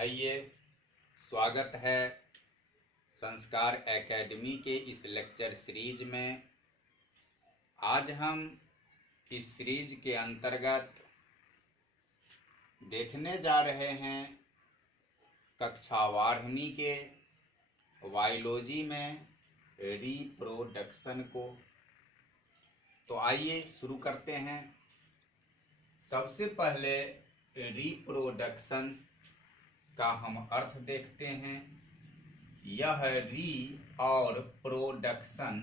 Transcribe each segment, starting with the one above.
आइए, स्वागत है संस्कार एकेडमी के इस लेक्चर सीरीज में। आज हम इस सीरीज के अंतर्गत देखने जा रहे हैं कक्षा 12वीं के बायोलॉजी में रिप्रोडक्शन को। तो आइए शुरू करते हैं। सबसे पहले रिप्रोडक्शन का हम अर्थ देखते हैं। यह री और प्रोडक्शन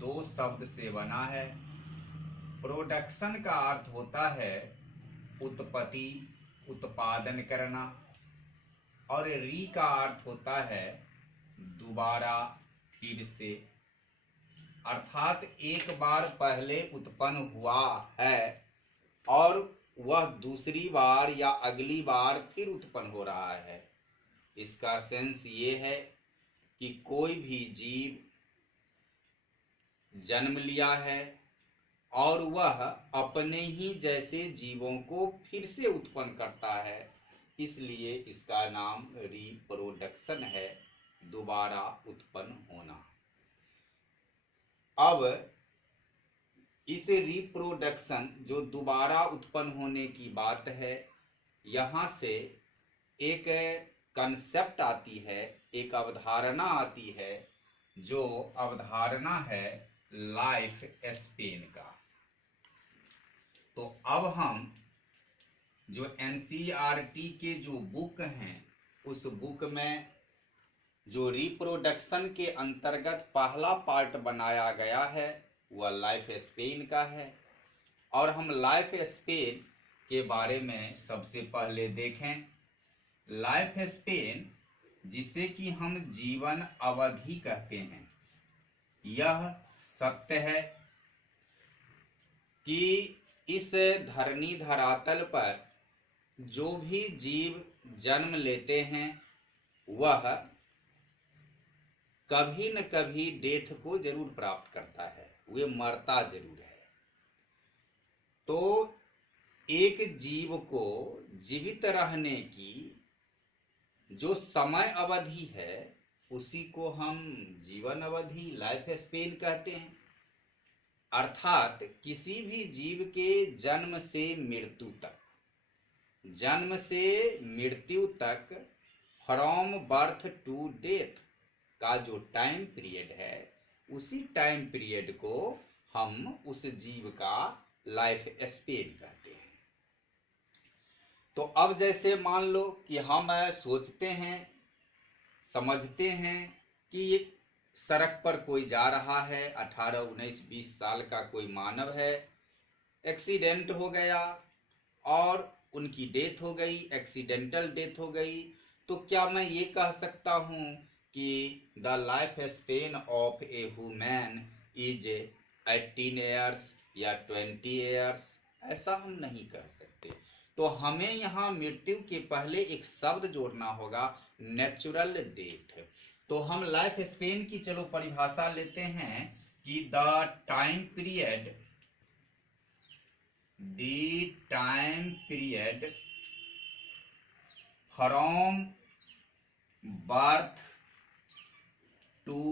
दो शब्द से बना है। प्रोडक्शन का अर्थ होता है उत्पत्ति, उत्पादन करना, और री का अर्थ होता है दोबारा, फिर से। अर्थात एक बार पहले उत्पन्न हुआ है और वह दूसरी बार या अगली बार फिर उत्पन्न हो रहा है। इसका सेंस ये है कि कोई भी जीव जन्म लिया है और वह अपने ही जैसे जीवों को फिर से उत्पन्न करता है, इसलिए इसका नाम रिप्रोडक्शन है, दोबारा उत्पन्न होना। अब इस रिप्रोडक्शन जो दोबारा उत्पन्न होने की बात है, यहाँ से एक कंसेप्ट आती है, एक अवधारणा आती है, जो अवधारणा है लाइफ स्पेन का। तो अब हम जो एनसीईआरटी के जो बुक हैं, उस बुक में जो रिप्रोडक्शन के अंतर्गत पहला पार्ट बनाया गया है वह लाइफ स्पेन का है। और हम लाइफ स्पेन के बारे में सबसे पहले देखें। लाइफ स्पेन, जिसे कि हम जीवन अवधि कहते हैं, यह सत्य है कि इस धरनी धरातल पर जो भी जीव जन्म लेते हैं वह कभी न कभी डेथ को जरूर प्राप्त करता है, वे मरता जरूर है। तो एक जीव को जीवित रहने की जो समय अवधि है उसी को हम जीवन अवधि, लाइफ स्पेन कहते हैं। अर्थात किसी भी जीव के जन्म से मृत्यु तक फ्रॉम बर्थ टू डेथ का जो टाइम पीरियड है, उसी टाइम पीरियड को हम उस जीव का लाइफ स्पेन कहते हैं। तो अब जैसे मान लो कि हम सोचते हैं, समझते हैं कि एक सड़क पर कोई जा रहा है, 18, 19, 20 साल का कोई मानव है, एक्सीडेंट हो गया और उनकी डेथ हो गई, एक्सीडेंटल डेथ हो गई। तो क्या मैं ये कह सकता हूँ कि the life span of a human is 18 years या 20 ईयर्स? ऐसा हम नहीं कह सकते। तो हमें यहाँ मृत्यु के पहले एक शब्द जोड़ना होगा, नेचुरल डेथ। तो हम लाइफ स्पेन की चलो परिभाषा लेते हैं कि the time period from birth to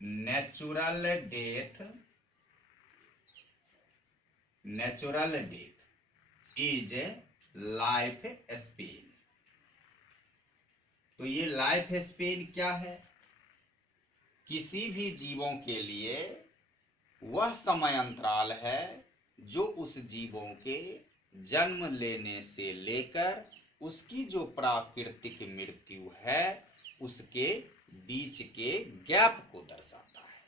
natural death is life span. तो ये लाइफ स्पेन क्या है? किसी भी जीवों के लिए वह समय अंतराल है जो उस जीवों के जन्म लेने से लेकर उसकी जो प्राकृतिक मृत्यु है उसके बीच के गैप को दर्शाता है।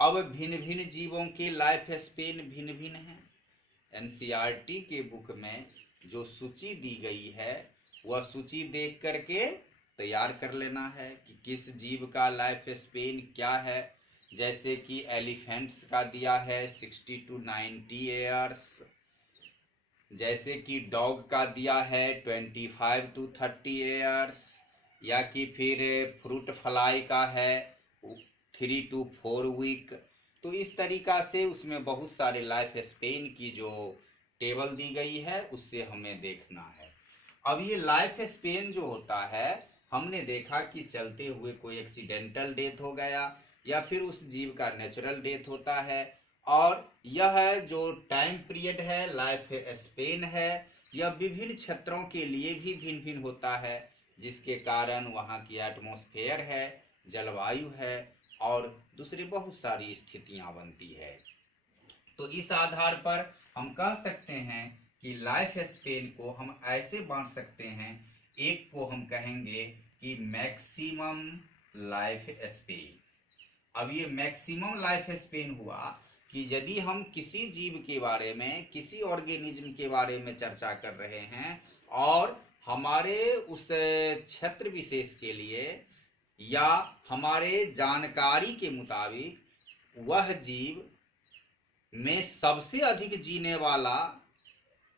अब भिन्न भिन्न जीवों के लाइफ स्पेन भिन्न भिन्न हैं। एनसीईआरटी के बुक में जो सूची दी गई है वह सूची देख करके तैयार कर लेना है कि किस जीव का लाइफ स्पेन क्या है। जैसे कि एलिफेंट्स का दिया है 60 to 90 ईयर्स, जैसे कि डॉग का दिया है 25 to 30 ईयर्स, या कि फिर फ्रूट फ्लाई का है 3 to 4 वीक। तो इस तरीका से उसमें बहुत सारे लाइफ स्पेन की जो टेबल दी गई है उससे हमें देखना है। अब ये लाइफ स्पेन जो होता है, हमने देखा कि चलते हुए कोई एक्सीडेंटल डेथ हो गया या फिर उस जीव का नेचुरल डेथ होता है, और यह जो टाइम पीरियड है, लाइफ स्पेन है, यह विभिन्न क्षेत्रों के लिए भी भिन्न भिन्न होता है, जिसके कारण वहाँ की एटमॉस्फेयर है, जलवायु है और दूसरी बहुत सारी स्थितियां बनती है। तो इस आधार पर हम कह सकते हैं कि लाइफ स्पेन को हम ऐसे बांट सकते हैं। एक को हम कहेंगे कि मैक्सिमम लाइफ स्पेन। अब ये मैक्सिमम लाइफ स्पेन हुआ कि यदि हम किसी जीव के बारे में, किसी ऑर्गेनिज्म के बारे में चर्चा कर रहे हैं और हमारे उस क्षेत्र विशेष के लिए या हमारे जानकारी के मुताबिक वह जीव में सबसे अधिक जीने वाला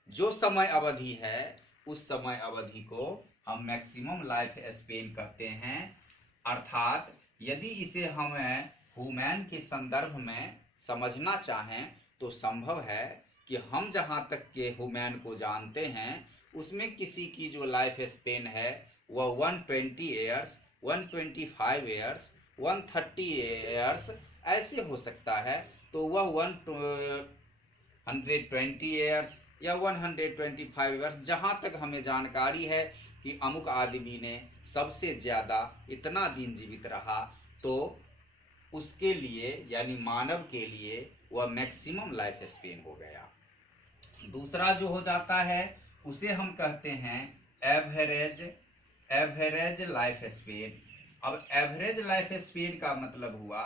जो समय अवधि है, उस समय अवधि को हम मैक्सिमम लाइफ स्पेन कहते हैं। अर्थात यदि इसे हम ह्यूमन के संदर्भ में समझना चाहें तो संभव है कि हम जहां तक के ह्यूमन को जानते हैं उसमें किसी की जो लाइफ स्पेन है वह 120 ईयर्स, 125 ईयर्स, 130 ईयर्स ऐसे हो सकता है। तो वह 120 ईयर्स या 125 ईयर्स, जहां तक हमें जानकारी है कि अमुक आदमी ने सबसे ज्यादा इतना दिन जीवित रहा, तो उसके लिए यानी मानव के लिए वह मैक्सिमम लाइफ स्पेन हो गया। दूसरा जो हो जाता है उसे हम कहते हैं एवरेज लाइफ स्पेन। अब एवरेज लाइफ स्पेन का मतलब हुआ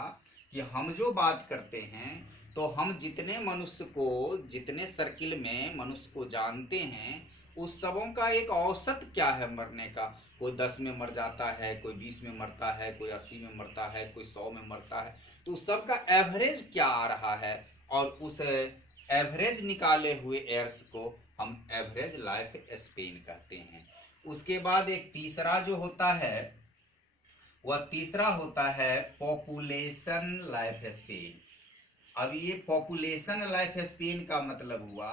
कि हम जो बात करते हैं, तो हम जितने मनुष्य को, जितने सर्किल में मनुष्य को जानते हैं, उस सबों का एक औसत क्या है मरने का। कोई 10 में मर जाता है, कोई 20 में मरता है, कोई 80 में मरता है, कोई 100 में मरता है। तो उस सब का एवरेज क्या आ रहा है, और उस एवरेज निकाले हुए एयर्स को हम एवरेज लाइफ स्पेन कहते हैं। उसके बाद एक तीसरा जो होता है, वह तीसरा होता है पॉपुलेशन लाइफ स्पेन। अब ये पॉपुलेशन लाइफ स्पेन का मतलब हुआ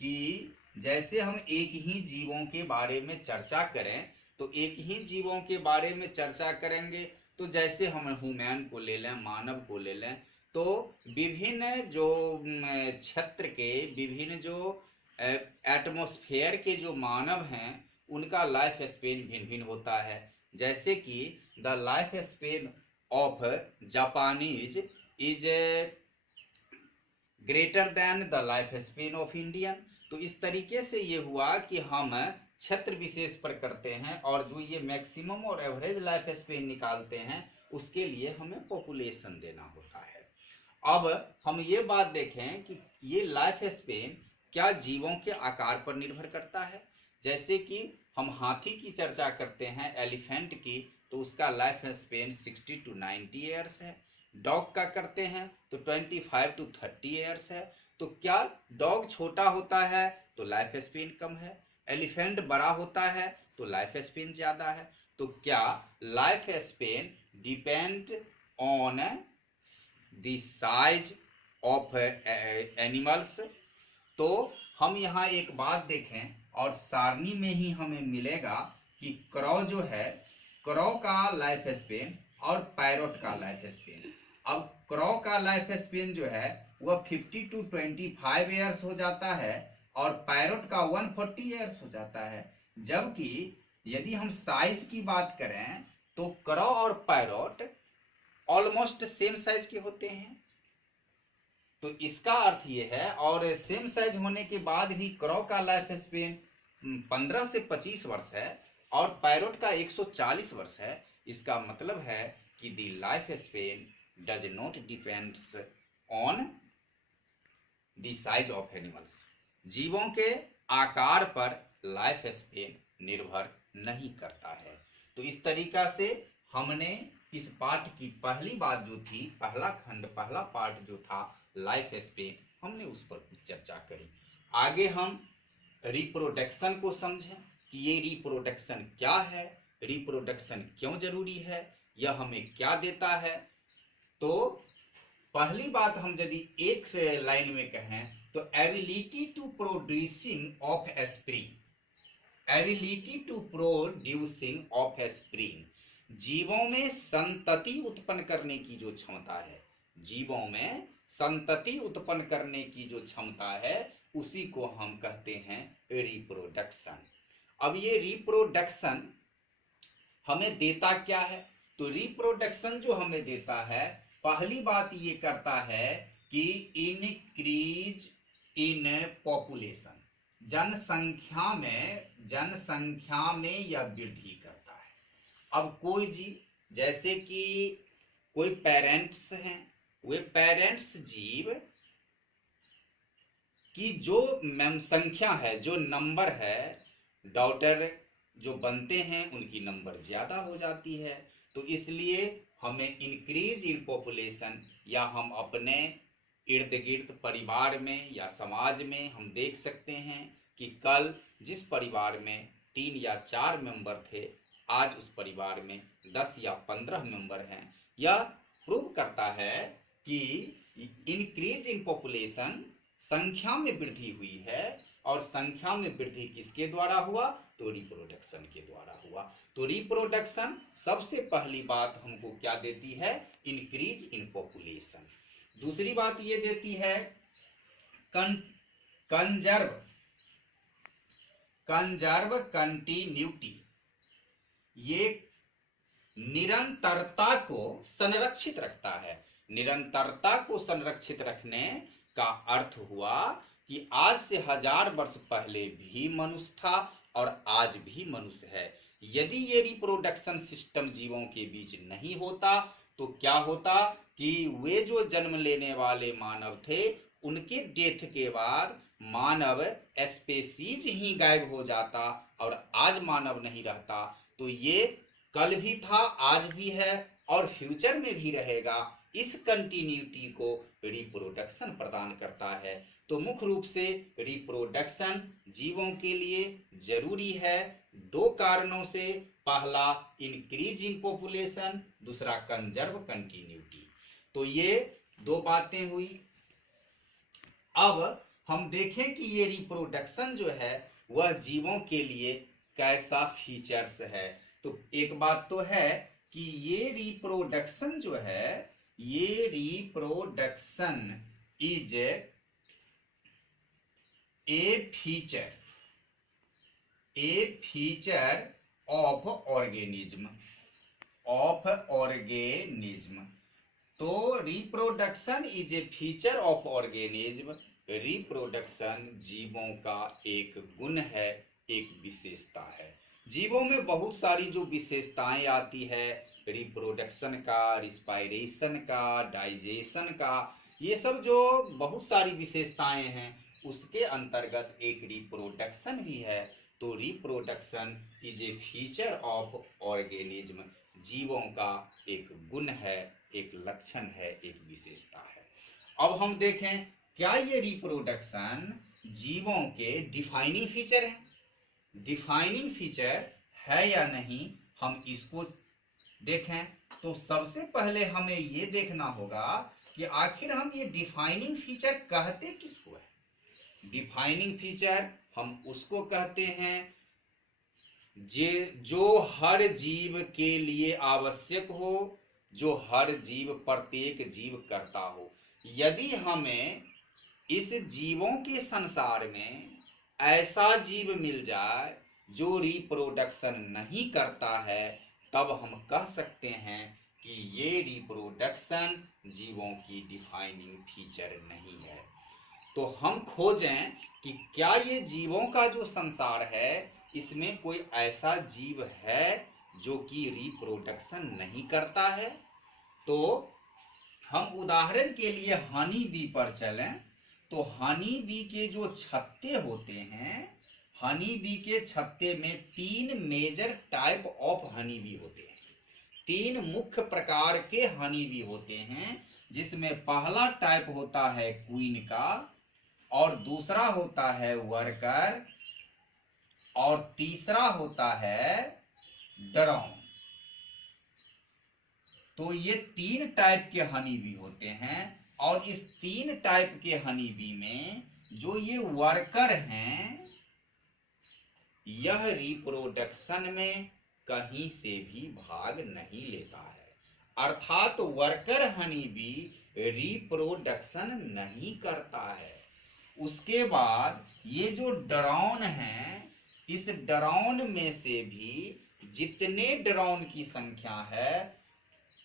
कि जैसे हम एक ही जीवों के बारे में चर्चा करें, तो एक ही जीवों के बारे में चर्चा करेंगे, तो जैसे हम ह्यूमन को ले लें, मानव को ले लें, तो विभिन्न जो क्षेत्र के, विभिन्न जो एटमॉस्फेयर के जो मानव हैं, उनका लाइफ स्पेन भिन्न भिन्न होता है। जैसे कि the life span of Japanese is greater than the life span of Indian. तो इस तरीके से ये हुआ कि हम क्षेत्र विशेष पर करते हैं, और जो ये मैक्सिमम और एवरेज लाइफ स्पेन निकालते हैं उसके लिए हमें पॉपुलेशन देना होता है। अब हम ये बात देखें कि ये लाइफ स्पेन क्या जीवों के आकार पर निर्भर करता है। जैसे कि हम हाथी की चर्चा करते हैं, एलिफेंट की, तो उसका लाइफ स्पेन 60 to 90 ईयर्स है। डॉग का करते हैं तो 25 to 30 ईयर्स है। तो क्या डॉग छोटा होता है तो लाइफ स्पेन कम है, एलिफेंट बड़ा होता है तो लाइफ स्पेन ज्यादा है। तो क्या life span depend on the size of animals. तो हम यहाँ एक बात देखें, और सारणी में ही हमें मिलेगा कि क्रॉ जो है, क्रॉ का लाइफ स्पेन और पैरोट का लाइफ स्पेन। अब क्रॉ का लाइफ स्पेन जो है वह 50 to 25 ईयर्स हो जाता है, और पैरोट का 140 ईयर्स हो जाता है। जबकि यदि हम साइज की बात करें तो क्रॉ और पैरोट ऑलमोस्ट सेम साइज के होते हैं। तो इसका अर्थ ये है, और सेम साइज होने के बाद भी क्रॉ का लाइफ स्पेन 15 से 25 वर्ष है और पैरोट का 140 वर्ष है। इसका मतलब है कि the life span does not depends on the size of animals. जीवों के आकार पर लाइफ स्पेन निर्भर नहीं करता है। तो इस तरीका से हमने इस पाठ की पहली बात जो थी, पहला खंड, पहला पार्ट जो था लाइफ स्पेन, हमने उस पर कुछ चर्चा करी। आगे हम रिप्रोडक्शन को समझें कि ये रिप्रोडक्शन क्या है, रिप्रोडक्शन क्यों जरूरी है, यह हमें क्या देता है। तो पहली बात हम यदि एक से लाइन में कहें तो ability to producing offspring. Ability to producing offspring, जीवों में संतति उत्पन्न करने की जो क्षमता है, जीवों में संतति उत्पन्न करने की जो क्षमता है, उसी को हम कहते हैं रिप्रोडक्शन। अब ये रिप्रोडक्शन हमें देता क्या है? तो रिप्रोडक्शन जो हमें देता है, पहली बात ये करता है कि इंक्रीज इन पॉपुलेशन, जनसंख्या में यह वृद्धि करता है। अब कोई जीव, जैसे कि कोई पेरेंट्स हैं, वे पेरेंट्स जीव की जो संख्या है, जो नंबर है, डॉटर जो बनते हैं उनकी नंबर ज्यादा हो जाती है। तो इसलिए हमें इंक्रीज इन पॉपुलेशन, या हम अपने इर्द गिर्द परिवार में या समाज में हम देख सकते हैं कि कल जिस परिवार में 3 या 4 मेंबर थे, आज उस परिवार में 10 या 15 मेंबर हैं। यह प्रूव करता है कि इंक्रीज इन पॉपुलेशन, संख्या में वृद्धि हुई है, और संख्या में वृद्धि किसके द्वारा हुआ? तो रिप्रोडक्शन के द्वारा हुआ। तो रिप्रोडक्शन सबसे पहली बात हमको क्या देती है? Increase in population. दूसरी बात ये देती है कंजर्व कंटिन्यूटी, ये निरंतरता को संरक्षित रखता है। निरंतरता को संरक्षित रखने का अर्थ हुआ कि आज से 1000 वर्ष पहले भी मनुष्य था और आज भी मनुष्य है। यदि ये रिप्रोडक्शन सिस्टम जीवों के बीच नहीं होता तो क्या होता कि वे जो जन्म लेने वाले मानव थे, उनके डेथ के बाद मानव स्पेसीज ही गायब हो जाता और आज मानव नहीं रहता। तो ये कल भी था, आज भी है और फ्यूचर में भी रहेगा। इस कंटिन्यूटी को रिप्रोडक्शन प्रदान करता है। तो मुख्य रूप से रिप्रोडक्शन जीवों के लिए जरूरी है 2 कारणों से। पहला इंक्रीज इन पॉपुलेशन, दूसरा कंजर्व कंटिन्यूटी। तो ये 2 बातें हुई। अब हम देखें कि ये रिप्रोडक्शन जो है वह जीवों के लिए कैसा फीचर्स है। तो एक बात तो है कि ये रिप्रोडक्शन जो है, ये reproduction is a feature of organism. तो reproduction is a feature of organism. Reproduction जीवों का एक गुण है, एक विशेषता है। जीवों में बहुत सारी जो विशेषताएं आती है, रिप्रोडक्शन का, रिस्पायरेशन का, डाइजेशन का, ये सब जो बहुत सारी विशेषताएं हैं, उसके अंतर्गत एक रिप्रोडक्शन भी है। तो reproduction is a feature of organism, जीवों का एक गुण है, एक लक्षण है, एक विशेषता है। अब हम देखें क्या ये रिप्रोडक्शन जीवों के डिफाइनिंग फीचर है, डिफाइनिंग फीचर है या नहीं, हम इसको देखें। तो सबसे पहले हमें ये देखना होगा कि आखिर हम ये डिफाइनिंग फीचर कहते किसको है। डिफाइनिंग फीचर हम उसको कहते हैं जो हर जीव के लिए आवश्यक हो, जो हर जीव, प्रत्येक जीव करता हो। यदि हमें इस जीवों के संसार में ऐसा जीव मिल जाए जो रिप्रोडक्शन नहीं करता है, तब हम कह सकते हैं कि ये रिप्रोडक्शन जीवों की डिफाइनिंग फीचर नहीं है। तो हम खोजें कि क्या ये जीवों का जो संसार है, इसमें कोई ऐसा जीव है जो कि रिप्रोडक्शन नहीं करता है। तो हम उदाहरण के लिए हनी बी पर चलें। तो हनी बी के जो छत्ते होते हैं, हनी बी के छत्ते में 3 major type of honey bee होते हैं। 3 मुख्य प्रकार के हनी बी होते हैं, जिसमें पहला टाइप होता है क्वीन का, और दूसरा होता है वर्कर, और तीसरा होता है ड्रोन। तो ये 3 टाइप के हनी बी होते हैं, और इस 3 टाइप के हनी बी में जो ये वर्कर हैं, यह रिप्रोडक्शन में कहीं से भी भाग नहीं लेता है। अर्थात वर्कर हनी बी रिप्रोडक्शन नहीं करता है। उसके बाद ये जो ड्रोन है, इस ड्रोन में से भी जितने ड्रोन की संख्या है,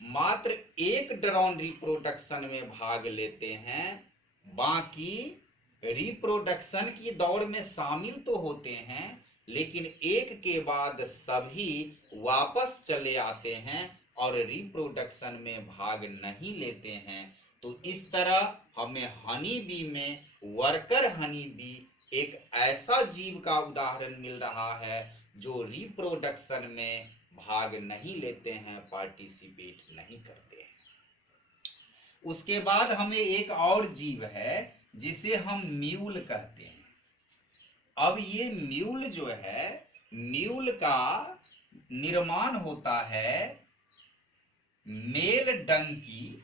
मात्र एक ड्रोन रिप्रोडक्शन में भाग लेते हैं, बाकी रिप्रोडक्शन की दौड़ में शामिल तो होते हैं, लेकिन एक के बाद सभी वापस चले आते हैं और रिप्रोडक्शन में भाग नहीं लेते हैं। तो इस तरह हमें हनी बी में वर्कर हनी बी एक ऐसा जीव का उदाहरण मिल रहा है जो रिप्रोडक्शन में भाग नहीं लेते हैं, पार्टिसिपेट नहीं करते हैं। उसके बाद हमें एक और जीव है जिसे हम म्यूल कहते हैं। अब ये म्यूल जो है, म्यूल का निर्माण होता है मेल डंकी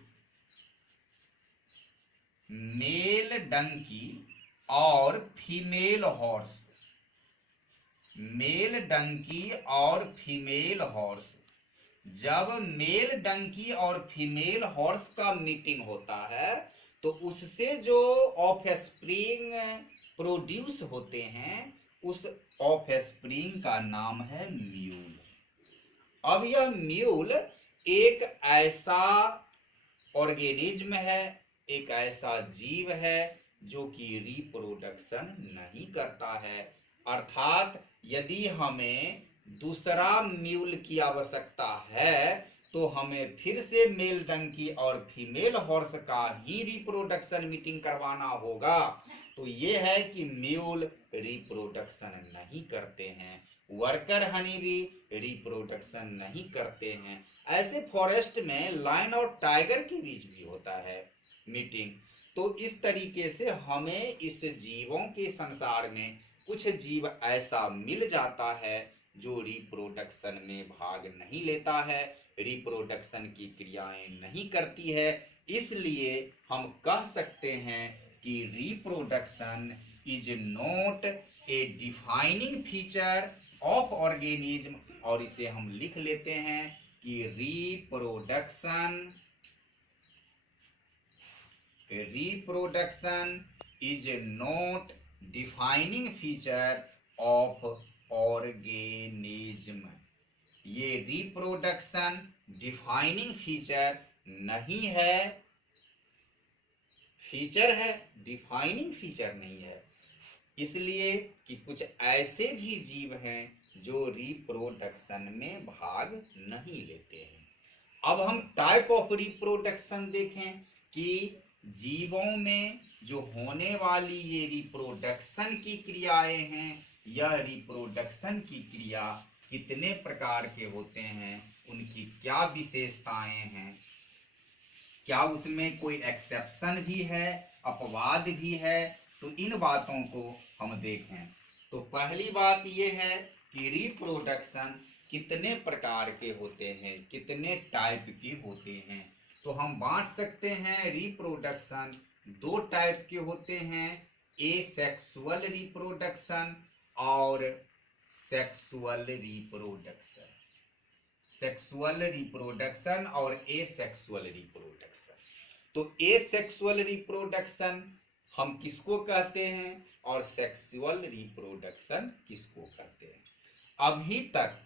और फीमेल हॉर्स। मेल डंकी और फीमेल हॉर्स, जब मेल डंकी और फीमेल हॉर्स का मीटिंग होता है तो उससे जो ऑफस्प्रिंग प्रोड्यूस होते हैं, उस ऑफस्प्रिंग का नाम है म्यूल। अब यह म्यूल एक ऐसा ऑर्गेनिज्म है, एक ऐसा जीव है जो कि रिप्रोडक्शन नहीं करता है। अर्थात यदि हमें दूसरा म्यूल की आवश्यकता है तो हमें फिर से मेल डंकी और फीमेल हॉर्स का ही रिप्रोडक्शन मीटिंग करवाना होगा। तो ये है कि म्यूल रिप्रोडक्शन नहीं करते हैं, वर्कर हनी भी रिप्रोडक्शन नहीं करते हैं। ऐसे फॉरेस्ट में लायन और टाइगर के बीच भी होता है मीटिंग। तो इस तरीके से हमें इस जीवों के संसार में कुछ जीव ऐसा मिल जाता है जो रिप्रोडक्शन में भाग नहीं लेता है, रिप्रोडक्शन की क्रियाएं नहीं करती है। इसलिए हम कह सकते हैं कि reproduction is not a defining feature of organism, और इसे हम लिख लेते हैं कि reproduction is not defining feature of organism. ये रिप्रोडक्शन डिफाइनिंग फीचर नहीं है, फीचर है, डिफाइनिंग फीचर नहीं है। इसलिए कि कुछ ऐसे भी जीव हैं जो रिप्रोडक्शन में भाग नहीं लेते हैं। अब हम टाइप ऑफ रिप्रोडक्शन देखें कि जीवों में जो होने वाली ये रिप्रोडक्शन की क्रियाएं हैं, यह रिप्रोडक्शन की क्रिया कितने प्रकार के होते हैं, उनकी क्या विशेषताएं हैं, क्या उसमें कोई एक्सेप्शन भी है, अपवाद भी है, तो इन बातों को हम देखें। तो पहली बात यह है कि रिप्रोडक्शन कितने प्रकार के होते हैं, कितने टाइप के होते हैं। तो हम बांट सकते हैं रिप्रोडक्शन दो टाइप के होते हैं, एसेक्सुअल रिप्रोडक्शन और सेक्सुअल रिप्रोडक्शन। सेक्सुअल रिप्रोडक्शन और एसेक्सुअल रिप्रोडक्शन। तो एसेक्सुअल रिप्रोडक्शन हम किसको कहते हैं और सेक्सुअल रिप्रोडक्शन किसको कहते हैं? अभी तक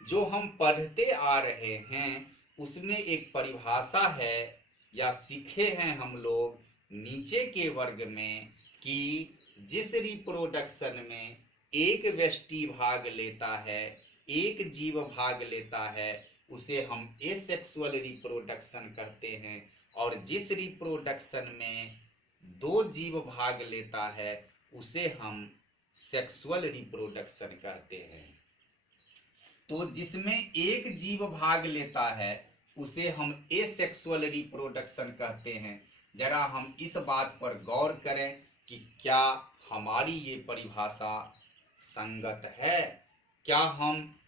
जो हम पढ़ते आ रहे हैं उसमें एक परिभाषा है या सीखे हैं हम लोग नीचे के वर्ग में कि जिस रिप्रोडक्शन में एक व्यष्टि भाग लेता है, एक जीव भाग लेता है, उसे हम एसेक्सुअल रिप्रोडक्शन कहते हैं, और जिस रिप्रोडक्शन में दो जीव भाग लेता है उसे हम सेक्सुअल रिप्रोडक्शन कहते हैं। तो जिसमें एक जीव भाग लेता है उसे हम एसेक्सुअल रिप्रोडक्शन कहते हैं। जरा हम इस बात पर गौर करें कि क्या हमारी ये परिभाषा संगत है, क्या हम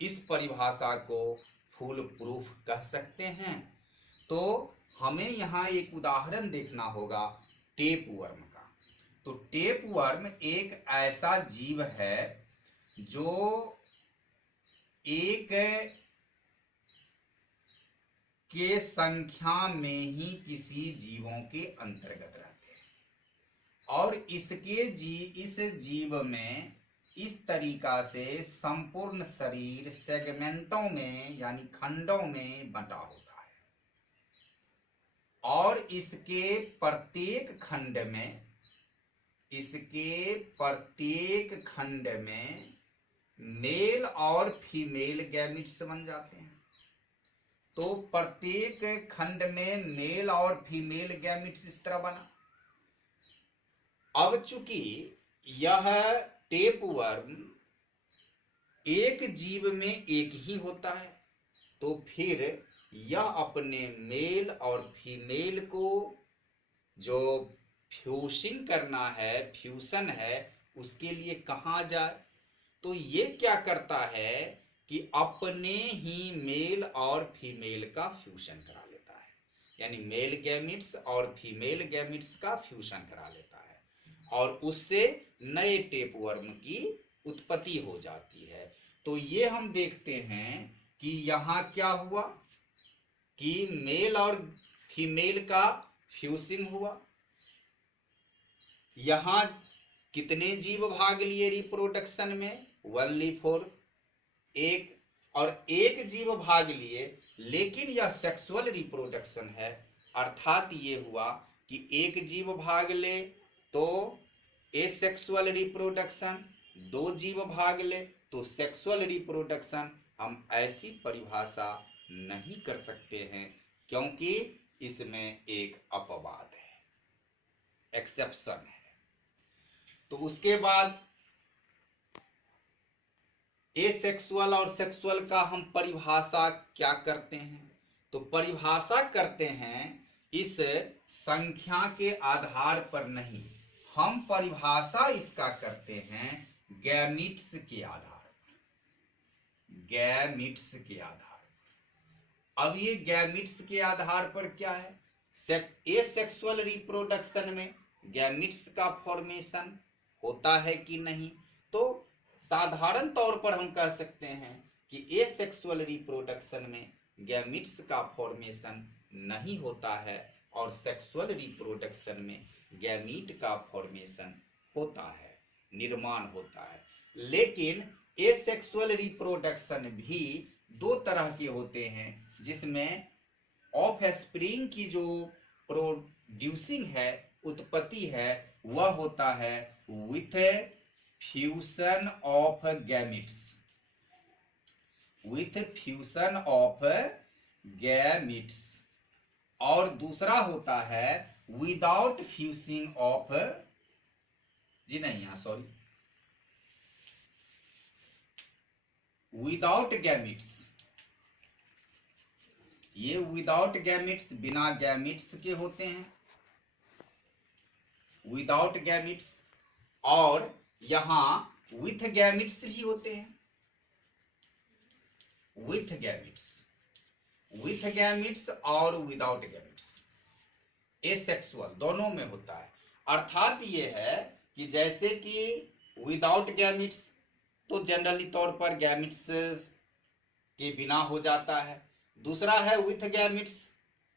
इस परिभाषा को फुल प्रूफ कह सकते हैं? तो हमें यहाँ एक उदाहरण देखना होगा टेपवर्म का। तो टेपवर्म एक ऐसा जीव है जो एक के संख्या में ही किसी जीवों के अंतर्गत रहते हैं और इस जीव में इस तरीका से संपूर्ण शरीर सेगमेंटों में यानी खंडों में बंटा होता है और इसके प्रत्येक खंड में मेल और फीमेल गैमिट्स बन जाते हैं। तो प्रत्येक खंड में मेल और फीमेल गैमिट्स इस तरह बना। अब चूंकि यह टेपवर्म एक जीव में एक ही होता है तो फिर यह अपने मेल और फीमेल को जो फ्यूजन करना है, फ्यूजन है, उसके लिए कहाँ जाए? तो ये क्या करता है कि अपने ही मेल और फीमेल का फ्यूजन करा लेता है, यानी मेल गैमिट्स और फीमेल गैमिट्स का फ्यूजन करा लेता है और उससे नए टेपवर्म की उत्पत्ति हो जाती है। तो ये हम देखते हैं कि यहाँ क्या हुआ कि मेल और फीमेल का फ्यूजन हुआ। यहाँ कितने जीव भाग लिए रिप्रोडक्शन में? ओनली 4, एक, और एक जीव भाग लिए, लेकिन यह सेक्सुअल रिप्रोडक्शन है, अर्थात ये हुआ कि एक जीव भाग ले तो एसेक्सुअल रिप्रोडक्शन, 2 जीव भाग ले तो सेक्सुअल रिप्रोडक्शन। हम ऐसी परिभाषा नहीं कर सकते हैं क्योंकि इसमें एक अपवाद है, एक्सेप्शन है। तो उसके बाद एसेक्सुअल और सेक्सुअल का हम परिभाषा क्या करते हैं? तो परिभाषा करते हैं इस संख्या के आधार पर नहीं, हम परिभाषा इसका करते हैं गैमिट्स के आधार पर। गैमिट्स के आधार पर। अब ये गैमिट्स के आधार पर क्या है? एसेक्सुअल रिप्रोडक्शन में गैमिट्स का फॉर्मेशन होता है कि नहीं? तो साधारण तौर पर हम कह सकते हैं कि एसेक्सुअल रिप्रोडक्शन में गैमिट्स का फॉर्मेशन नहीं होता है और सेक्सुअल रिप्रोडक्शन में गैमीट का फॉर्मेशन होता है, निर्माण होता है। लेकिन एसेक्सुअल रिप्रोडक्शन भी 2 तरह के होते हैं, जिसमें ऑफस्प्रिंग की जो प्रोड्यूसिंग है, उत्पत्ति है, वह होता है with fusion of gametes, with fusion of gametes, और दूसरा होता है विदाउट फ्यूजिंग ऑफ, जी नहीं यहाँ सॉरी, विदाउट गैमिट्स। ये विदाउट गैमिट्स, बिना गैमिट्स के होते हैं, विदाउट गैमिट्स, और यहां विथ गैमिट्स भी होते हैं, विथ गैमिट्स, विथ गैमिट्स और विदाउट गैमिट्स, एसेक्सुअल दोनों में होता है। अर्थात ये है कि जैसे कि विदाउट गैमिट्स तो जनरली तौर पर गैमिट्स के बिना हो जाता है, दूसरा है विथ गैमिट्स,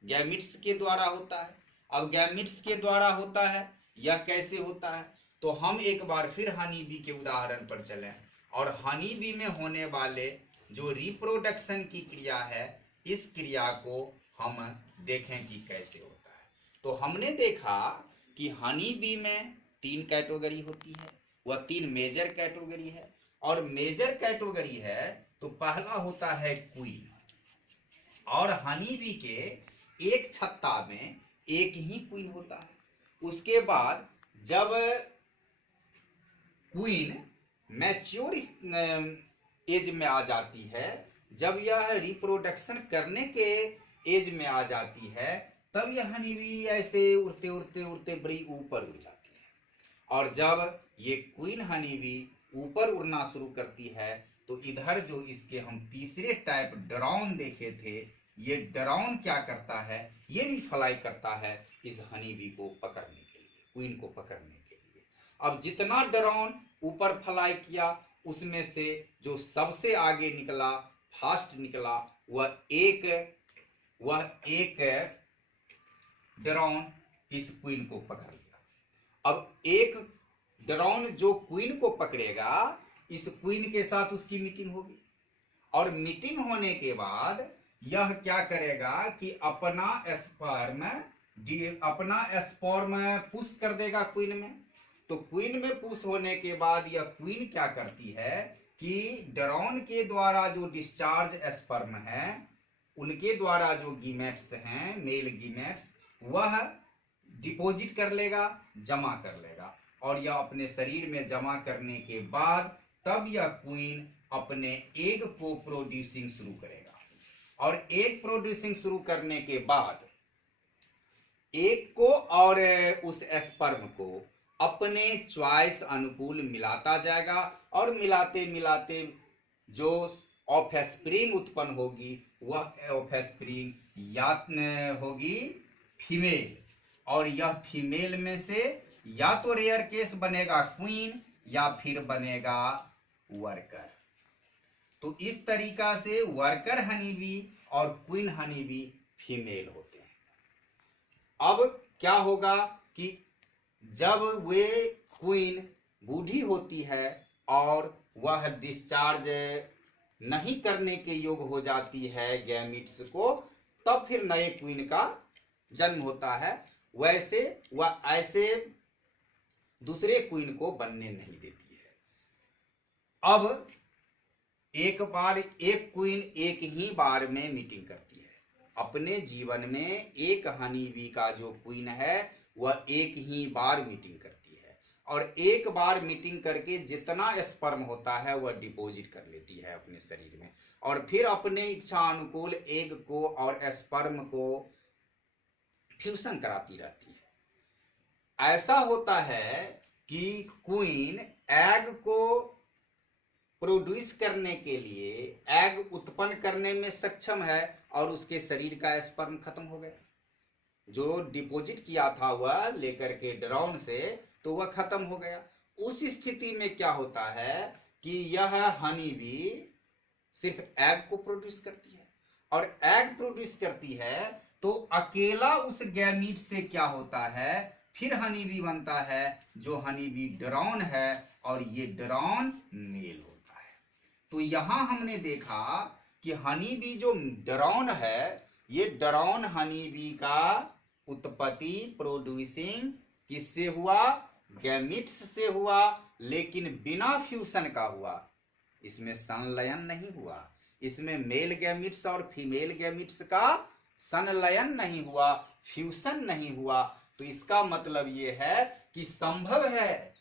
गैमिट्स के द्वारा होता है। अब गैमिट्स के द्वारा होता है, यह कैसे होता है? तो हम एक बार फिर हनी बी के उदाहरण पर चलें और हनी बी में होने वाले जो रिप्रोडक्शन की क्रिया है, इस क्रिया को हम देखें कि कैसे होता है। तो हमने देखा कि हनी बी में 3 कैटेगरी होती है, वह 3 मेजर कैटेगरी है, और मेजर कैटेगरी है तो पहला होता है क्वीन, और हनी बी के एक छत्ता में एक ही क्वीन होता है। उसके बाद जब क्वीन मैच्योर एज में आ जाती है, जब यह रिप्रोडक्शन करने के एज में आ जाती है, तब यह हनी बी ऐसे उड़ते उड़ते उड़ते बड़ी ऊपर उड़ जाती है। और जब ये क्वीन हनी बी ऊपर उड़ना शुरू करती है तो इधर जो इसके हम तीसरे टाइप ड्रोन देखे थे, ये ड्रोन क्या करता है? ये भी फ्लाई करता है इस हनी बी को पकड़ने के लिए, क्वीन को पकड़ने के लिए। अब जितना ड्रोन ऊपर फ्लाई किया उसमें से जो सबसे आगे निकला, फास्ट निकला, वह एक ड्रोन इस क्वीन को पकड़ लिया। अब एक ड्रोन जो क्वीन को पकड़ेगा, इस क्वीन के साथ उसकी मीटिंग होगी, और मीटिंग होने के बाद यह क्या करेगा कि अपना स्पर्म पुश कर देगा क्वीन में। तो क्वीन में पुश होने के बाद यह क्वीन क्या करती है कि ड्रोन के द्वारा जो डिस्चार्ज स्पर्म है, उनके द्वारा जो गीमेट्स हैं, मेल गीमेट्स, वह डिपॉजिट कर लेगा, जमा कर लेगा, और यह अपने शरीर में जमा करने के बाद तब यह क्वीन अपने एग को प्रोड्यूसिंग शुरू करेगा। और एग प्रोड्यूसिंग शुरू करने के बाद एग को और उस स्पर्म को अपने चॉइस अनुकूल मिलाता जाएगा, और मिलाते मिलाते जो ऑफस्प्रिंग उत्पन्न होगी, वह ऑफस्प्रिंग या होगी फीमेल, और यह फीमेल में से या तो रेयर केस बनेगा क्वीन या फिर बनेगा वर्कर। तो इस तरीका से वर्कर हनी बी और क्वीन हनी बी फीमेल होते हैं। अब क्या होगा कि जब वे क्वीन बूढ़ी होती है और वह डिस्चार्ज नहीं करने के योग्य हो जाती है गैमीट्स को, तब फिर नए क्वीन का जन्म होता है। वैसे वह ऐसे दूसरे क्वीन को बनने नहीं देती है। अब एक बार एक क्वीन एक ही बार में मीटिंग करती है। अपने जीवन में एक हनी बी का जो क्वीन है वह एक ही बार मीटिंग करती है, और एक बार मीटिंग करके जितना स्पर्म होता है वह डिपॉजिट कर लेती है अपने शरीर में, और फिर अपने इच्छा अनुकूल एग को और स्पर्म को फ्यूजन कराती रहती है। ऐसा होता है कि क्वीन एग को प्रोड्यूस करने के लिए, एग उत्पन्न करने में सक्षम है, और उसके शरीर का स्पर्म खत्म हो गया। जो डिपॉजिट किया था वह लेकर के ड्रोन से, तो वह खत्म हो गया। उस स्थिति में क्या होता है कि यह हनी बी सिर्फ एग को प्रोड्यूस करती है, और एग प्रोड्यूस करती है तो अकेला उस गैमीट से क्या होता है, फिर हनी बी बनता है, जो हनी बी ड्रोन है, और ये ड्रोन मेल होता है। तो यहां हमने देखा कि हनी बी जो ड्रोन है, ये ड्रोन हनी बी का उत्पत्ति प्रोड्यूसिंग किससे हुआ, गैमीट्स से हुआ, लेकिन बिना फ्यूजन का हुआ। इसमें संलयन नहीं हुआ, इसमें मेल गैमीट्स और फीमेल गैमीट्स का संलयन नहीं हुआ, फ्यूजन नहीं हुआ। तो इसका मतलब यह है कि संभव है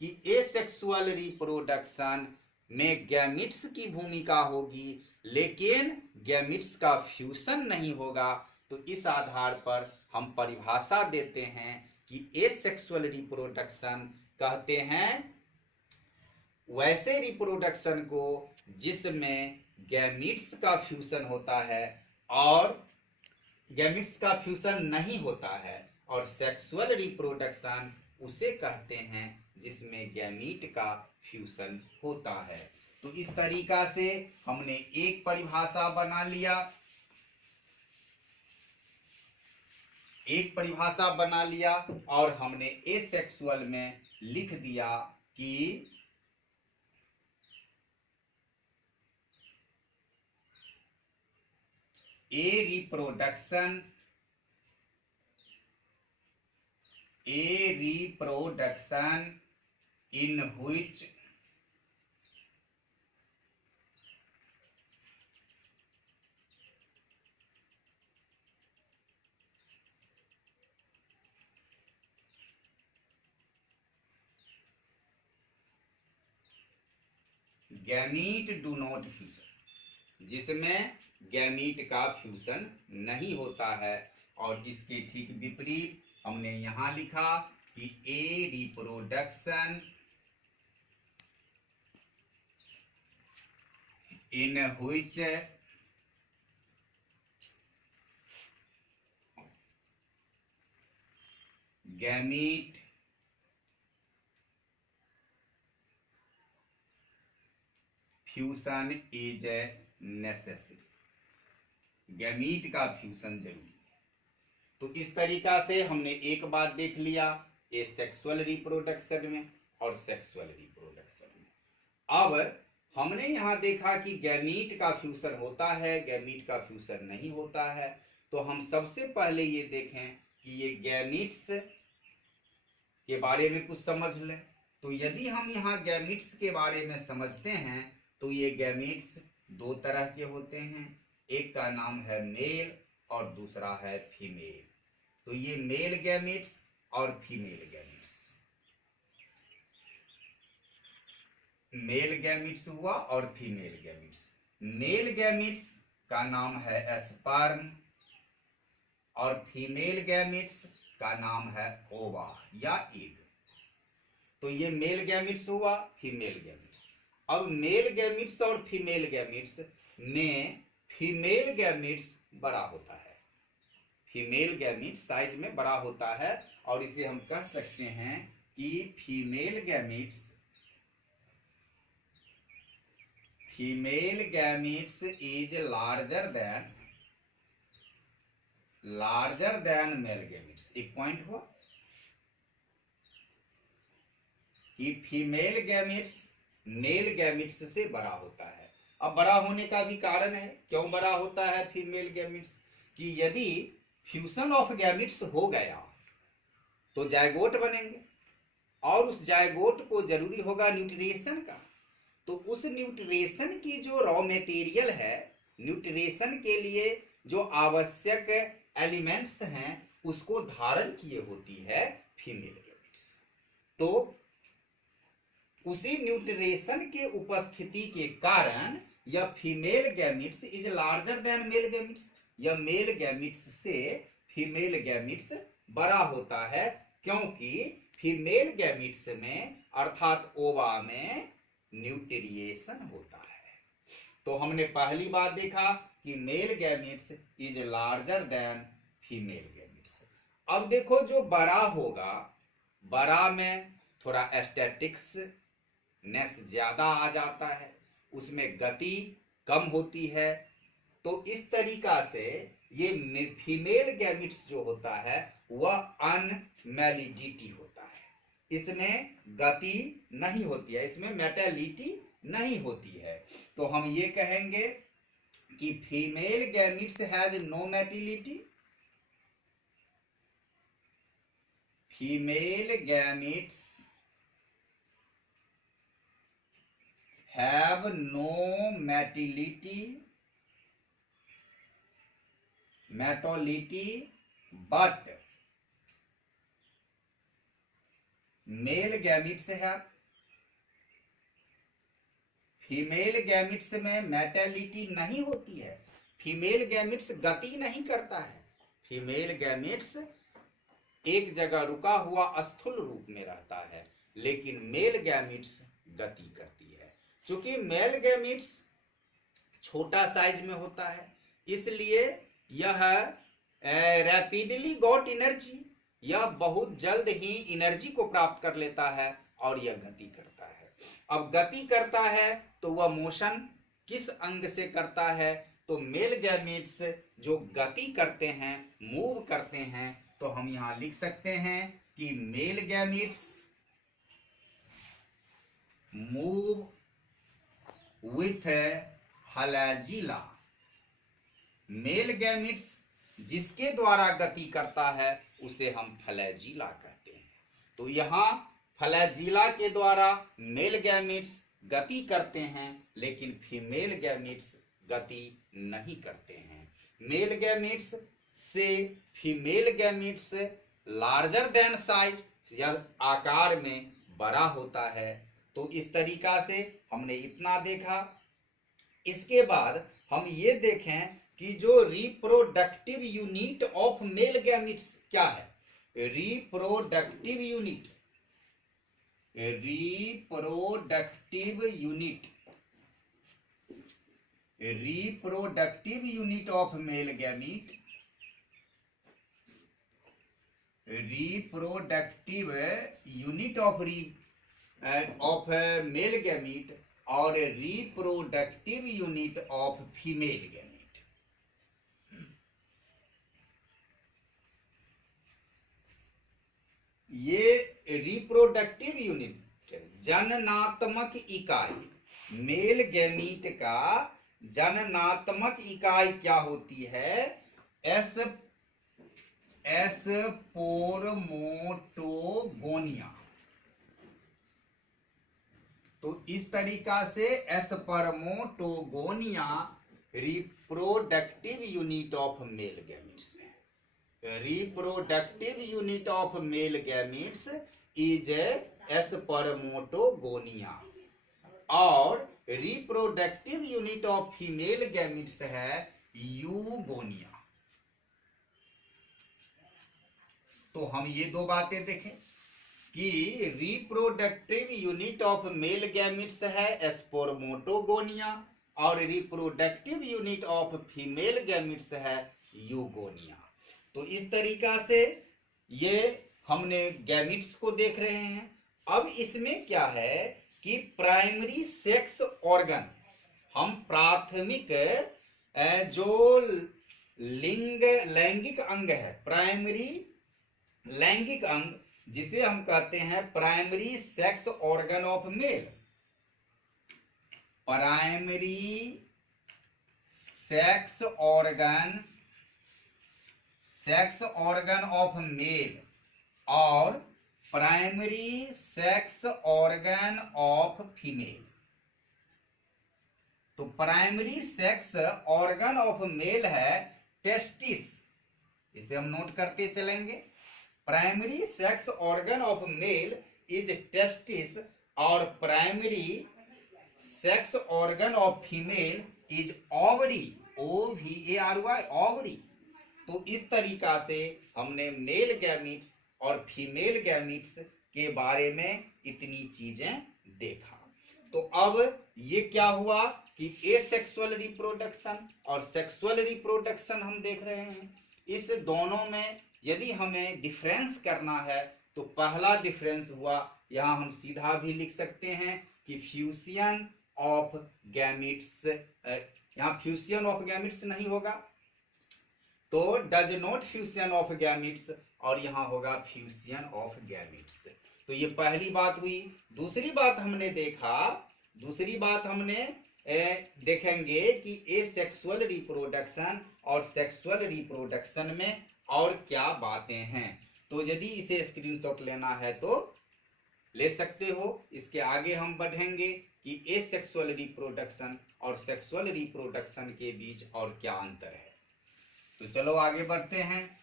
कि एसेक्सुअल रिप्रोडक्शन में गैमीट्स की भूमिका होगी, लेकिन गैमीट्स का फ्यूजन नहीं होगा। तो इस आधार पर हम परिभाषा देते हैं कि एसेक्सुअल रिप्रोडक्शन कहते हैं वैसे रिप्रोडक्शन को जिसमें गैमीट्स का फ्यूजन होता है, और गैमीट्स का फ्यूजन नहीं होता है, और सेक्सुअल रिप्रोडक्शन उसे कहते हैं जिसमें गैमीट का फ्यूजन होता है। तो इस तरीका से हमने एक परिभाषा बना लिया, और हमने एसेक्सुअल में लिख दिया कि a reproduction in which gamete do not fusion, जिसमें गैमीट का फ्यूजन नहीं होता है। और इसके ठीक विपरीत हमने यहां लिखा कि a reproduction in which gamete fusion is necessary, gamete का फ्यूशन जरूरी है। तो इस तरीका से हमने एक बात देख लिया ये सेक्सुअल रिप्रोडक्शन में और सेक्सुअल रिप्रोडक्शन में। अब हमने यहां देखा कि गैमीट का फ्यूशन होता है, गैमीट का फ्यूशन नहीं होता है। तो हम सबसे पहले ये देखें कि ये गैमीट्स के बारे में कुछ समझ लें। तो यदि हम यहाँ गैमीट्स के बारे में समझते हैं तो ये गैमीट्स दो तरह के होते हैं, एक का नाम है मेल और दूसरा है फीमेल। तो ये मेल गैमीट्स और फीमेल गैमीट्स, मेल गैमीट्स हुआ और फीमेल गैमीट्स। मेल गैमीट्स का नाम है स्पर्म और फीमेल गैमीट्स का नाम है ओवा या एग। तो ये मेल गैमीट्स हुआ, फीमेल गैमीट्स। अब मेल गैमीट्स और फीमेल गैमीट्स में फीमेल गैमीट्स बड़ा होता है, फीमेल गैमीट साइज में बड़ा होता है और इसे हम कह सकते हैं कि female gametes is larger then male gametes. एक पॉइंट हुआ कि फीमेल गैमीट्स मेल गैमीट्स से बड़ा होता है। अब बड़ा होने का भी कारण है, क्यों बड़ा होता है फीमेल गैमीट्स, कि यदि फ्यूजन ऑफ गैमीट्स हो गया तो जायगोट बनेंगे और उस जायगोट को जरूरी होगा न्यूट्रिशन का। तो उस न्यूट्रिशन की जो रॉ मटेरियल है, न्यूट्रिशन के लिए जो आवश्यक एलिमेंट्स हैं उसको धारण किए होती है फीमेल गैमीट्स। तो उसी न्यूट्रिशन के उपस्थिति के कारण यह female gametes is larger then male gametes, यह मेल गैमीट्स से फीमेल गैमीट्स बड़ा होता है, क्योंकि फीमेल गैमीट्स में अर्थात ओवा में न्यूट्रिएशन होता है। तो हमने पहली बात देखा कि mail gametes is larger than female gametes. अब देखो जो बड़ा होगा, बड़ा में थोड़ा एस्थेटिक्स नेस ज्यादा आ जाता है, उसमें गति कम होती है। तो इस तरीका से ये फीमेल गैमीट्स जो होता है वह अनमेलिडिटी होता है, इसमें गति नहीं होती है, इसमें मेटालिटी नहीं होती है। तो हम ये कहेंगे कि female gametes has no motility, female gametes have no motility but male gametes have। Female gametes में मेटालिटी नहीं होती है, फीमेल गैमिट्स गति नहीं करता है, फीमेल गैमिट्स एक जगह रुका हुआ स्थूल रूप में रहता है, लेकिन मेल गैमिट्स गति करती है। क्योंकि मेल गैमिट्स छोटा साइज में होता है इसलिए यह रैपिडली गॉट एनर्जी, यह बहुत जल्द ही एनर्जी को प्राप्त कर लेता है और यह गति करता है। अब गति करता है तो वह मोशन किस अंग से करता है, तो मेल गैमिट्स जो गति करते हैं, मूव करते हैं, तो हम यहां लिख सकते हैं कि male gametes move with flagella. Male gametes जिसके द्वारा गति करता है उसे हम फ्लैजिला कहते हैं। तो यहाँ फ्लैजिला के द्वारा मेल गैमिट्स गति करते हैं, लेकिन फीमेल गैमिट्स गति नहीं करते हैं। मेल गैमिट्स से female gametes larger than size, यह आकार में बड़ा होता है। तो इस तरीका से हमने इतना देखा। इसके बाद हम ये देखें कि जो reproductive unit of male gametes क्या है। Reproductive unit of male gamete, reproductive unit of male gamete और reproductive unit of female gamete. ये रिप्रोडक्टिव यूनिट जननात्मक इकाई, मेल गैमीट का जननात्मक इकाई क्या होती है? एस्पोर्मोटोगोनिया। तो इस तरीका से spermatogonia reproductive unit of male gametes है। Reproductive unit of male gametes is spermatogonia और reproductive unit of female gametes है यूगोनिया। तो हम ये दो बातें देखें कि reproductive unit of male gametes है एस्पर्मोटोगोनिया और reproductive unit of female gametes है यूगोनिया। तो इस तरीका से ये हमने गैमीट्स को देख रहे हैं। अब इसमें क्या है कि प्राइमरी सेक्स ऑर्गन, हम प्राथमिक जो लैंगिक अंग है, प्राइमरी लैंगिक अंग, जिसे हम कहते हैं primary sex organ of male, primary sex organ of male और primary sex organ of female. तो primary sex organ of male है टेस्टिस, इसे हम नोट करते चलेंगे। Primary sex organ of male is testis और primary sex organ of female is ovary, OVARY, ovary. तो इस तरीका से हमने मेल गैमीट्स और फीमेल गैमीट्स के बारे में इतनी चीजें देखा। तो अब ये क्या हुआ कि एसेक्सुअल रिप्रोडक्शन और सेक्सुअल रिप्रोडक्शन हम देख रहे हैं। इस दोनों में यदि हमें डिफरेंस करना है तो पहला डिफरेंस हुआ, यहां हम सीधा भी लिख सकते हैं कि फ्यूजन ऑफ गैमीट्स, यहां फ्यूजन ऑफ गैमीट्स नहीं होगा तो does not fusion of gametes, और यहां होगा फ्यूजन ऑफ गैमीट्स। तो ये पहली बात हुई। दूसरी बात हमने देखेंगे कि एसेक्सुअल रिप्रोडक्शन और सेक्सुअल रिप्रोडक्शन में और क्या बातें हैं। तो यदि इसे स्क्रीनशॉट लेना है तो ले सकते हो। इसके आगे हम बढ़ेंगे कि एसेक्सुअल रिप्रोडक्शन और सेक्सुअल रिप्रोडक्शन के बीच और क्या अंतर है। तो चलो आगे बढ़ते हैं।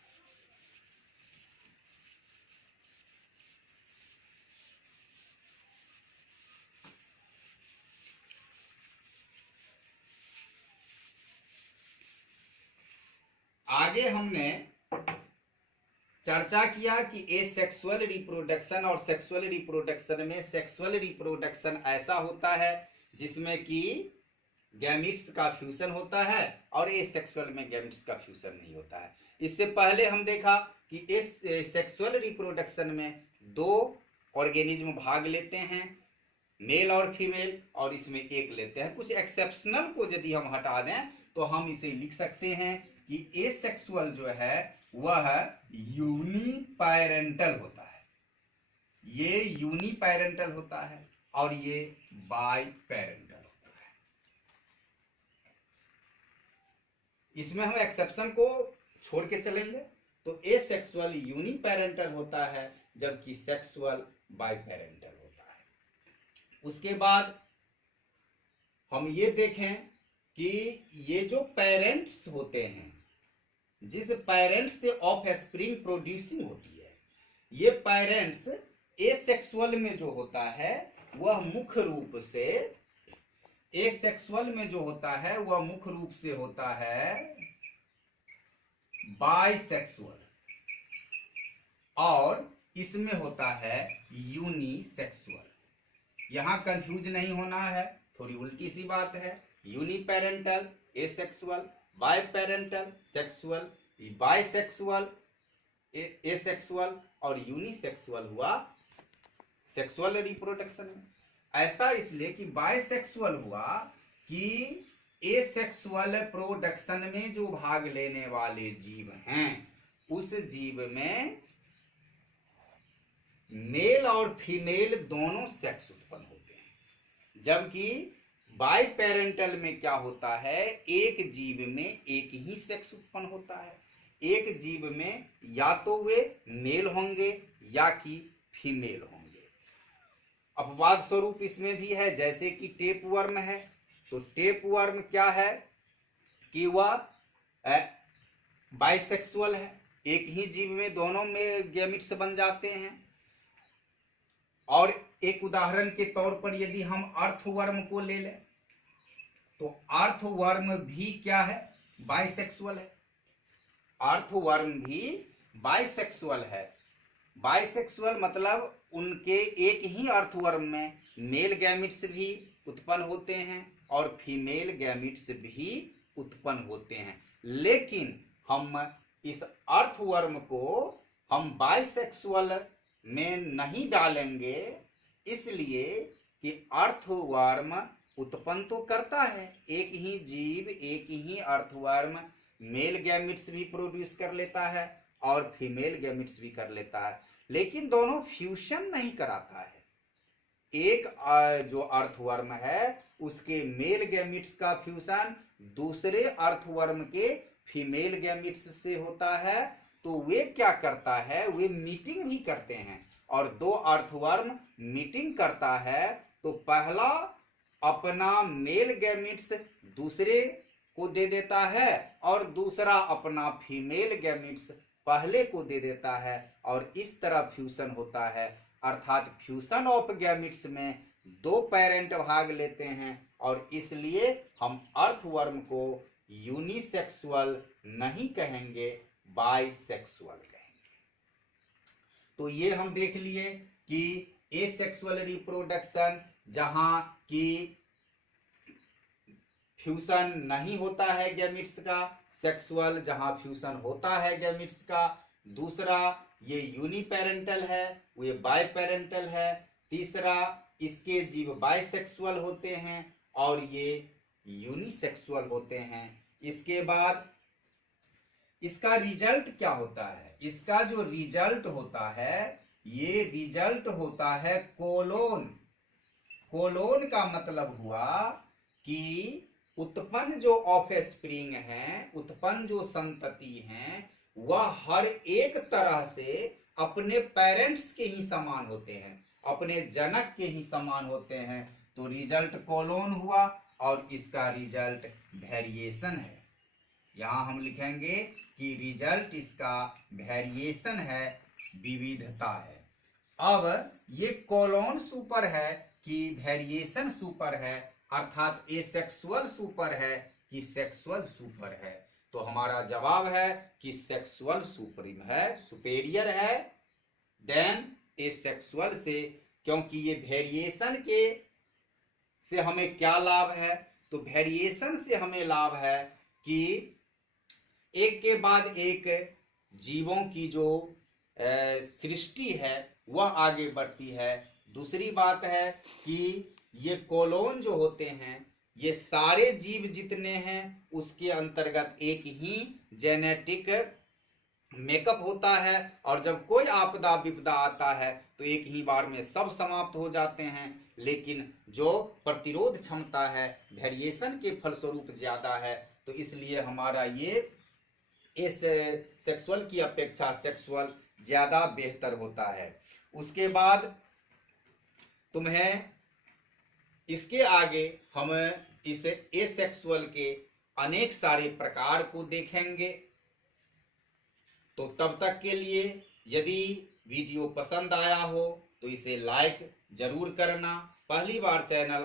आगे हमने चर्चा किया कि एसेक्सुअल रिप्रोडक्शन और सेक्सुअल रिप्रोडक्शन में सेक्सुअल रिप्रोडक्शन ऐसा होता है जिसमें कि गैमीट्स का फ्यूजन होता है और एसेक्सुअल में गैमीट्स का फ्यूजन नहीं होता है। इससे पहले हम देखा कि सेक्सुअल रिप्रोडक्शन में दो ऑर्गेनिज्म भाग लेते हैं, मेल और फीमेल, और इसमें एक लेते हैं। कुछ एक्सेप्शनल को यदि हम हटा दें तो हम इसे लिख सकते हैं कि एसेक्सुअल जो है वह यूनिपैरेंटल होता है, ये यूनिपैरेंटल होता है और ये बाइपैरेंटल होता है। इसमें हम एक्सेप्शन को छोड़ के चलेंगे तो एसेक्सुअल यूनिपैरेंटल होता है जबकि सेक्सुअल बाइपैरेंटल होता है। उसके बाद हम ये देखें कि ये जो पेरेंट्स होते हैं, जिस पेरेंट्स से ऑफ स्प्रिंग प्रोड्यूसिंग होती है, ये पेरेंट्स एसेक्सुअल में जो होता है वह मुख्य रूप से होता है बाइसेक्सुअल और इसमें होता है यूनिसेक्सुअल। यहां कंफ्यूज नहीं होना है, थोड़ी उल्टी सी बात है। Uniparental asexual, biparental sexual, bisexual asexual और यूनिसेक्सुअल हुआ सेक्सुअल रिप्रोडक्शन में। ऐसा इसलिए कि बायसेक्सुअल हुआ कि एसेक्सुअल प्रोडक्शन में जो भाग लेने वाले जीव हैं उस जीव में मेल और फीमेल दोनों सेक्स उत्पन्न होते हैं, जबकि बाई पेरेंटल में क्या होता है, एक जीव में एक ही सेक्स उत्पन्न होता है। एक जीव में या तो वे मेल होंगे या कि फीमेल होंगे। अपवाद स्वरूप इसमें भी है, जैसे कि टेप वर्म है, तो टेप वर्म क्या है कि वह बाइसेक्सुअल है, एक ही जीव में दोनों में गैमिट्स बन जाते हैं। और एक उदाहरण के तौर पर यदि हम अर्थवर्म को ले लें तो अर्थवर्म भी क्या है, बाइसेक्सुअल है। अर्थवर्म भी बाइसेक्सुअल है। बाइसेक्सुअल मतलब उनके एक ही अर्थवर्म में मेल गैमिट्स भी उत्पन्न होते हैं और फीमेल गैमिट्स भी उत्पन्न होते हैं। लेकिन हम इस अर्थवर्म को हम बाइसेक्सुअल में नहीं डालेंगे, इसलिए कि अर्थवर्म उत्पन्न तो करता है, एक ही जीव एक ही अर्थवर्म मेल गैमिट्स भी प्रोड्यूस कर लेता है और फीमेल गैमिट्स भी कर लेता है, लेकिन दोनों फ्यूशन नहीं कराता है। एक जो अर्थवर्म है उसके मेल गैमिट्स का फ्यूजन दूसरे अर्थवर्म के फीमेल गैमिट्स से होता है, तो वे क्या करता है, वे मीटिंग भी करते हैं। और दो अर्थवर्म मीटिंग करता है तो पहला अपना मेल गैमिट्स दूसरे को दे देता है और दूसरा अपना फीमेल गैमिट्स पहले को दे देता है, और इस तरह फ्यूजन होता है। अर्थात फ्यूजन ऑफ गैमिट्स में दो पेरेंट भाग लेते हैं, और इसलिए हम अर्थवर्म को यूनिसेक्सुअल नहीं कहेंगे, बाइसेक्सुअल कहेंगे। तो ये हम देख लिए कि एसेक्सुअल रिप्रोडक्शन जहां की फ्यूजन नहीं होता है गैमिट्स का, सेक्सुअल जहां फ्यूजन होता है गैमिट्स का। दूसरा ये यूनिपेरेंटल है, ये बाइपेरेंटल है। तीसरा इसके जीव बाइसेक्सुअल होते हैं और ये यूनिसेक्सुअल होते हैं। इसके बाद इसका रिजल्ट क्या होता है, इसका जो रिजल्ट होता है ये रिजल्ट होता है कोलोन। कोलोन का मतलब हुआ कि उत्पन्न जो ऑफस्प्रिंग है, उत्पन्न जो संतति हैं, वह हर एक तरह से अपने पेरेंट्स के ही समान होते हैं, अपने जनक के ही समान होते हैं। तो रिजल्ट कोलोन हुआ और इसका रिजल्ट वेरिएशन है। यहां हम लिखेंगे कि रिजल्ट इसका वेरिएशन है, विविधता है। अब ये कोलोन सुपर है कि वेरिएशन सुपर है, अर्थात एसेक्सुअल सुपर है कि सेक्सुअल सुपर है। तो हमारा जवाब है कि सेक्सुअल सुप्रीम है, सुपेरियर है देन एसेक्सुअल से, क्योंकि ये वेरिएशन के से हमें क्या लाभ है, तो वेरिएशन से हमें लाभ है कि एक के बाद एक जीवों की जो सृष्टि है वह आगे बढ़ती है। दूसरी बात है कि ये कोलोन जो होते हैं, ये सारे जीव जितने हैं उसके अंतर्गत एक ही जेनेटिक मेकअप होता है, और जब कोई आपदा विपदा आता है तो एक ही बार में सब समाप्त हो जाते हैं। लेकिन जो प्रतिरोध क्षमता है वेरिएशन के फलस्वरूप ज्यादा है, तो इसलिए हमारा ये इस सेक्सुअल की अपेक्षा सेक्सुअल ज्यादा बेहतर होता है। उसके बाद तुम्हें इसके आगे हम इस एसेक्सुअल के अनेक सारे प्रकार को देखेंगे। तो तब तक के लिए यदि वीडियो पसंद आया हो तो इसे लाइक जरूर करना, पहली बार चैनल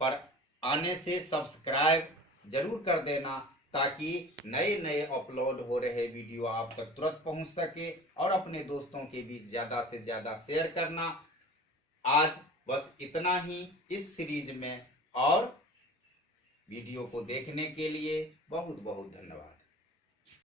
पर आने से सब्सक्राइब जरूर कर देना, ताकि नए नए अपलोड हो रहे वीडियो आप तक तुरंत पहुंच सके, और अपने दोस्तों के बीच ज्यादा से ज्यादा शेयर करना। आज बस इतना ही इस सीरीज में, और वीडियो को देखने के लिए बहुत बहुत धन्यवाद।